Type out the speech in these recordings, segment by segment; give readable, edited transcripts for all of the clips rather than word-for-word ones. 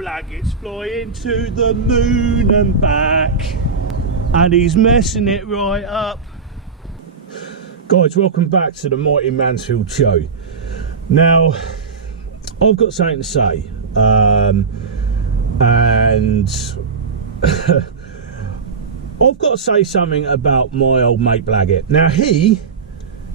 Blaggett's flying to the moon and back, and he's messing it right up. Guys, welcome back to the Mighty Mansfield show. Now, I've got something to say, and I've got to say something about my old mate Blaggett. Now, he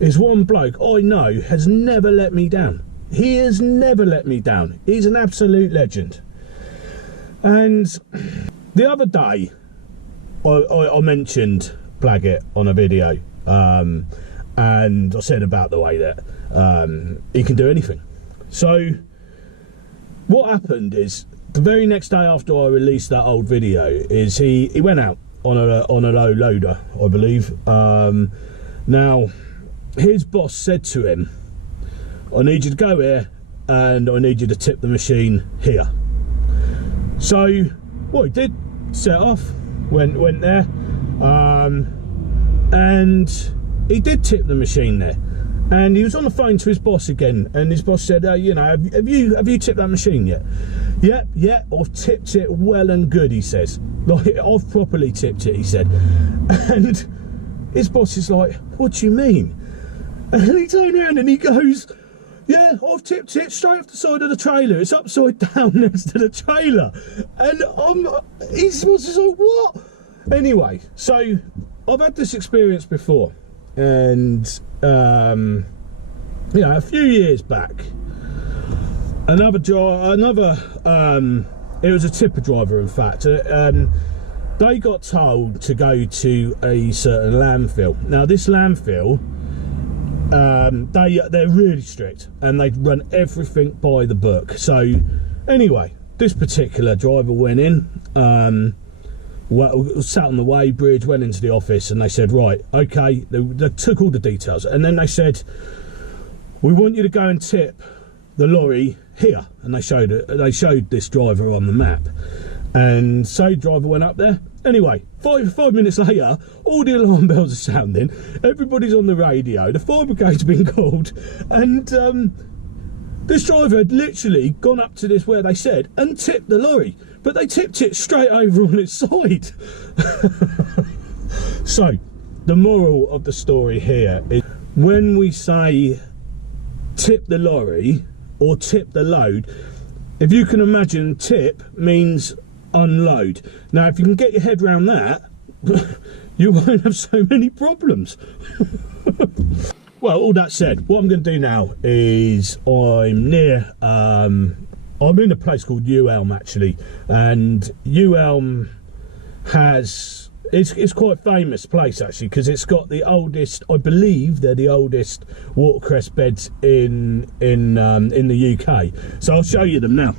is one bloke I know has never let me down. He has never let me down. He's an absolute legend. And the other day, I mentioned Blaggett on a video, and I said about the way that he can do anything. So what happened is, the very next day after I released that old video, is he went out on a low loader, I believe. Now, his boss said to him, I need you to go here and I need you to tip the machine here. So what he did, set off, went there, and he did tip the machine there. And he was on the phone to his boss again, and his boss said, you know, have you tipped that machine yet? Yeah, I've tipped it well and good, he says. Like, I've properly tipped it, he said. And his boss is like, what do you mean? And he turned around and he goes, yeah, I've tipped it straight off the side of the trailer. It's upside down next to the trailer. And his boss is like, what? Anyway, so I've had this experience before. And, you know, a few years back, it was a tipper driver, in fact. They got told to go to a certain landfill. Now, this landfill, they're really strict, and they run everything by the book. So, anyway, this particular driver went in, sat on the weighbridge, went into the office, and they said, right, okay, they took all the details, and then they said, we want you to go and tip the lorry here, and they showed this driver on the map. And so the driver went up there. Anyway, five minutes later, all the alarm bells are sounding, everybody's on the radio, the fire brigade's been called, and this driver had literally gone up to this where they said and tipped the lorry, but they tipped it straight over on its side. So the moral of the story here is, when we say tip the lorry or tip the load, if you can imagine, tip means unload. Now, if you can get your head around that, you won't have so many problems. Well, all that said, what I'm going to do now is I'm near, I'm in a place called Elm actually, and Elm has, it's quite a famous place actually, because it's got the oldest, I believe they're the oldest watercress beds in the UK. So I'll show you them now.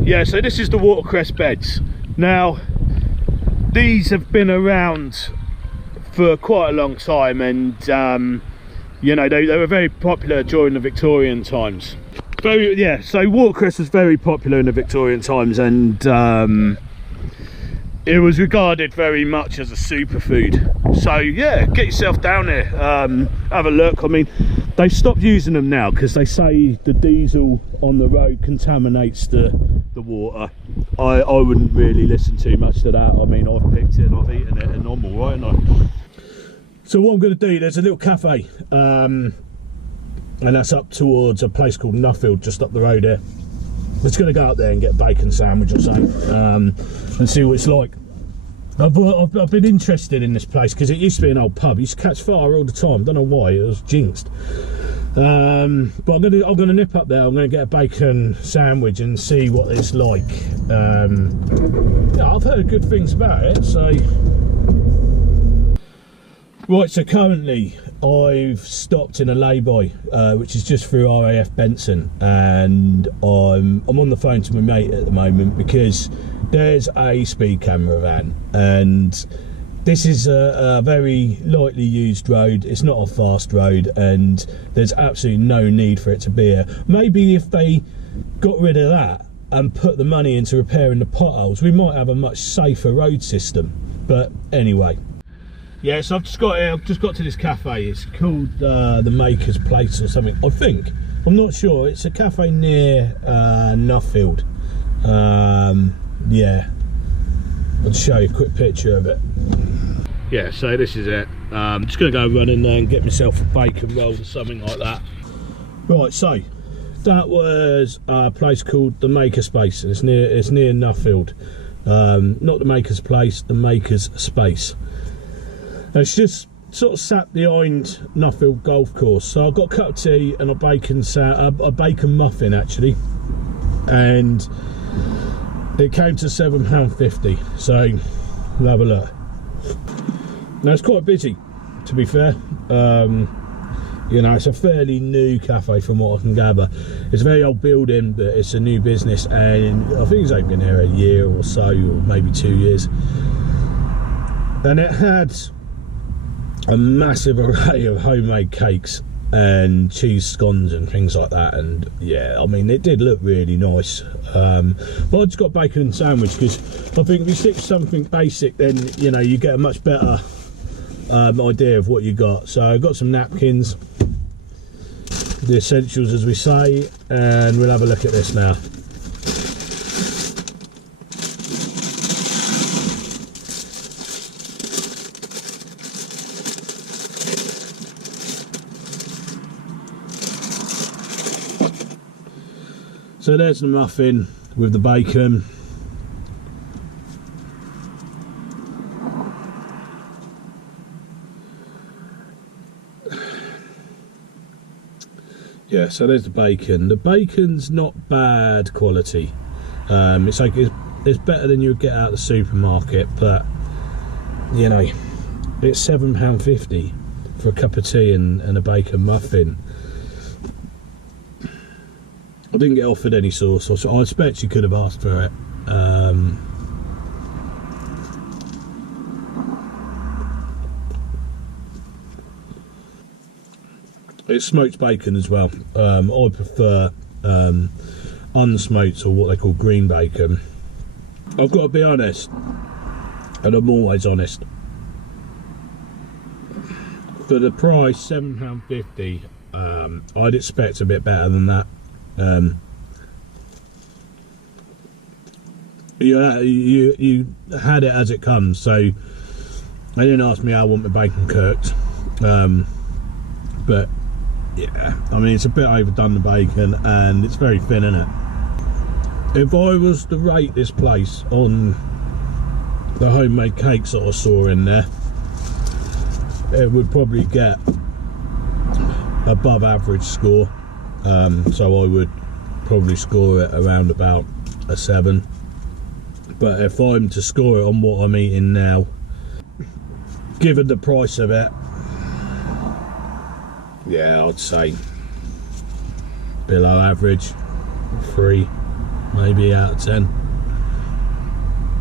Yeah, so this is the watercress beds. Now, these have been around for quite a long time, and you know, they were very popular during the Victorian times. So watercress was very popular in the Victorian times, and it was regarded very much as a superfood. So yeah, get yourself down there, have a look. I mean, they stopped using them now because they say the diesel on the road contaminates the water. I wouldn't really listen too much to that. I mean, I've picked it and I've eaten it and I'm all right, and so what I'm going to do, there's a little cafe, and that's up towards a place called Mansfield, just up the road here. I'm just going to go up there and get a bacon sandwich or something, and see what it's like. I've been interested in this place because it used to be an old pub. I used to catch fire all the time. Don't know why, it was jinxed. But I'm gonna nip up there. I'm gonna get a bacon sandwich and see what it's like. Yeah, I've heard good things about it. So right, so currently I've stopped in a lay-by, which is just through RAF Benson, and I'm on the phone to my mate at the moment because there's a speed camera van, and this is a very lightly used road. It's not a fast road, and there's absolutely no need for it to be here. Maybe if they got rid of that and put the money into repairing the potholes, we might have a much safer road system. But anyway, yeah, so I've just got to this cafe. It's called the Maker's Place or something, I think. I'm not sure. It's a cafe near Nuffield. Yeah, I'll show you a quick picture of it. Yeah, so this is it. I'm just going to go run in there and get myself a bacon roll or something like that. Right, so that was a place called the Maker Space. It's near Nuffield. Not the Maker's Place, the Maker's Space. It's just sort of sat behind Nuffield Golf Course. So I've got a cup of tea and a bacon muffin actually, and it came to £7.50. So we'll have a look. Now it's quite busy, to be fair. You know, it's a fairly new cafe from what I can gather. It's a very old building, but it's a new business, and I think it's only been here a year or so, or maybe 2 years. And it had a massive array of homemade cakes and cheese scones and things like that, and yeah, I mean, it did look really nice. But I just got bacon and sandwich because I think if you stick to something basic, then you know you get a much better idea of what you got. So I got some napkins, the essentials as we say, and we'll have a look at this now. So there's the muffin with the bacon. Yeah, so there's the bacon. The bacon's not bad quality. It's like it's better than you would get out of the supermarket, but you know, it's £7.50 for a cup of tea and a bacon muffin. I didn't get offered any sauce, so I expect you could have asked for it. It's smoked bacon as well. I prefer unsmoked, or what they call green bacon. I've got to be honest, and I'm always honest. For the price, £7.50, I'd expect a bit better than that. You had it as it comes, so they didn't ask me how I want my bacon cooked, but yeah, I mean, it's a bit overdone, the bacon, and it's very thin, isn't it? If I was to rate this place on the homemade cakes that I saw in there, it would probably get above average score. So I would probably score it around about a 7. But if I'm to score it on what I'm eating now, given the price of it, yeah, I'd say below average, 3 maybe out of 10.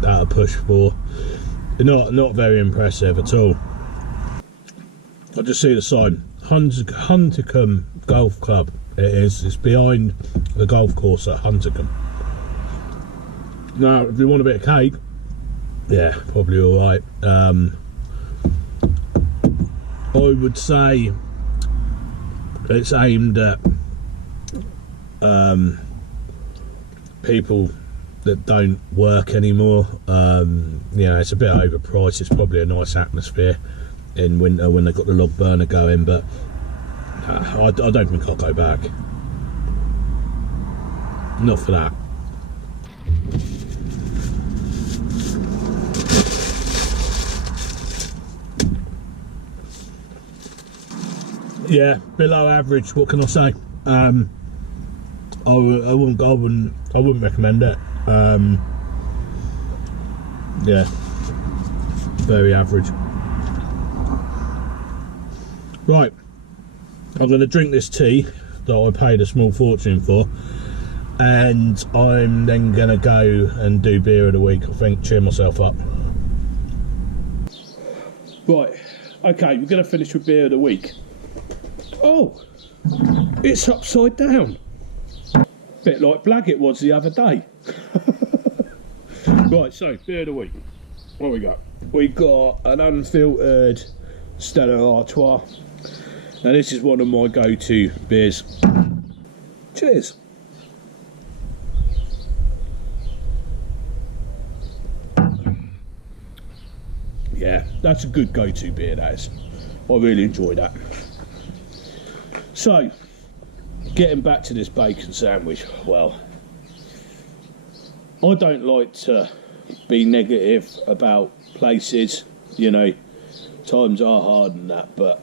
That'll push 4. Not very impressive at all. I just see the sign, Huntercombe Golf Club. It's behind the golf course at Huntercombe. Now, if you want a bit of cake, yeah, probably alright. I would say it's aimed at people that don't work anymore. You know, it's a bit overpriced. It's probably a nice atmosphere in winter when they've got the log burner going, but I don't think I'll go back. Not for that. Yeah, below average. What can I say? I wouldn't recommend it. Yeah, very average. Right, I'm going to drink this tea that I paid a small fortune for, and I'm then going to go and do beer of the week, I think, cheer myself up. Right, okay, we're going to finish with beer of the week. Oh, it's upside down. Bit like Blaggett was the other day. Right, so beer of the week. What we got? We got an unfiltered Stella Artois. Now this is one of my go-to beers. Cheers. Yeah, that's a good go-to beer, that is. I really enjoy that. So, getting back to this bacon sandwich, well, I don't like to be negative about places, you know, times are hard and that, but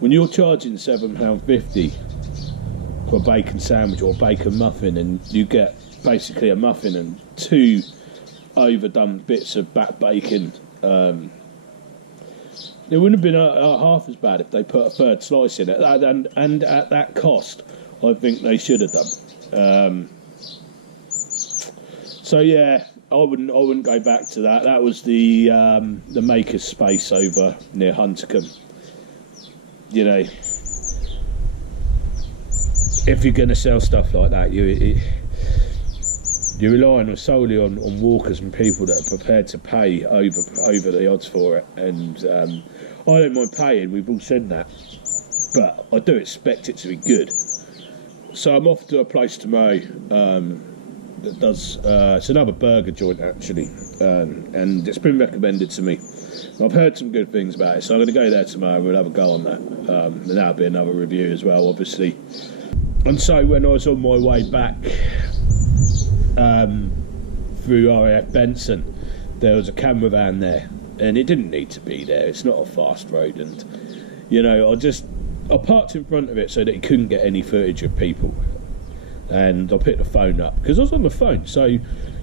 when you're charging £7.50 for a bacon sandwich or a bacon muffin, and you get basically a muffin and 2 overdone bits of back bacon, it wouldn't have been half as bad if they put a 3rd slice in it, and at that cost I think they should have done. So yeah, I wouldn't go back to that. That was the Maker's Space over near Huntercombe. You know, if you're going to sell stuff like that, you're relying solely on walkers and people that are prepared to pay over the odds for it. And I don't mind paying, we've all said that, but I do expect it to be good. So I'm off to a place tomorrow that does, it's another burger joint actually, and it's been recommended to me. I've heard some good things about it, so I'm going to go there tomorrow and we'll have a go on that, and that'll be another review as well, obviously. And so when I was on my way back through RAF Benson, there was a camera van there, and it didn't need to be there. It's not a fast road, and you know, I parked in front of it so that he couldn't get any footage of people, and I picked the phone up because I was on the phone. So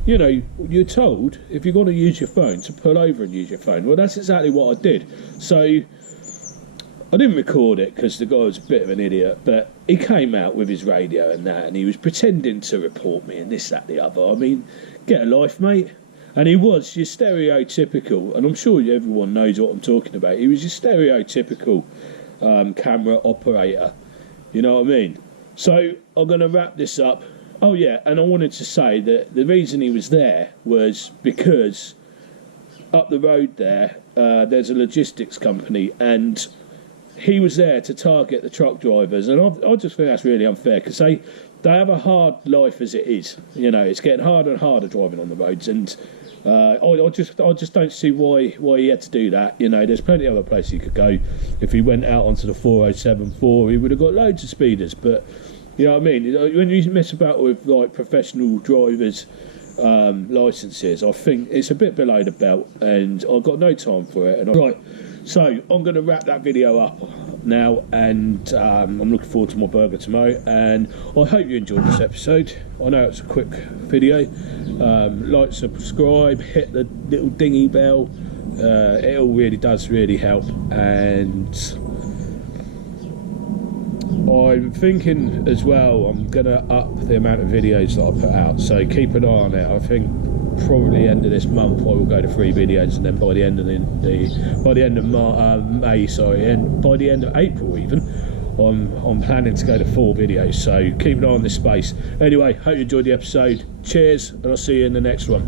you know, you're told if you're going to use your phone to pull over and use your phone. Well, that's exactly what I did. So I didn't record it because the guy was a bit of an idiot, but he came out with his radio and that, and he was pretending to report me and this, that, the other. I mean, get a life, mate. And he was your stereotypical, and I'm sure everyone knows what I'm talking about. He was your stereotypical camera operator. You know what I mean? So I'm going to wrap this up. Oh yeah, and I wanted to say that the reason he was there was because up the road there, there's a logistics company, and he was there to target the truck drivers, and I just think that's really unfair because they have a hard life as it is. You know, it's getting harder and harder driving on the roads, and I just don't see why he had to do that. You know, there's plenty of other places he could go. If he went out onto the 407.4, he would have got loads of speeders. But you know what I mean? When you mess about with like professional drivers' licences, I think it's a bit below the belt, and I've got no time for it. Right. So I'm going to wrap that video up now, and I'm looking forward to my burger tomorrow, and I hope you enjoyed this episode. I know it's a quick video. Like, subscribe, hit the little dingy bell. It all really does help, and I'm thinking as well I'm going to up the amount of videos that I put out, so keep an eye on it. I think probably end of this month I will go to 3 videos, and then by the end of May, sorry, and by the end of April even, I'm planning to go to 4 videos, so keep an eye on this space. Anyway, hope you enjoyed the episode. Cheers, and I'll see you in the next one.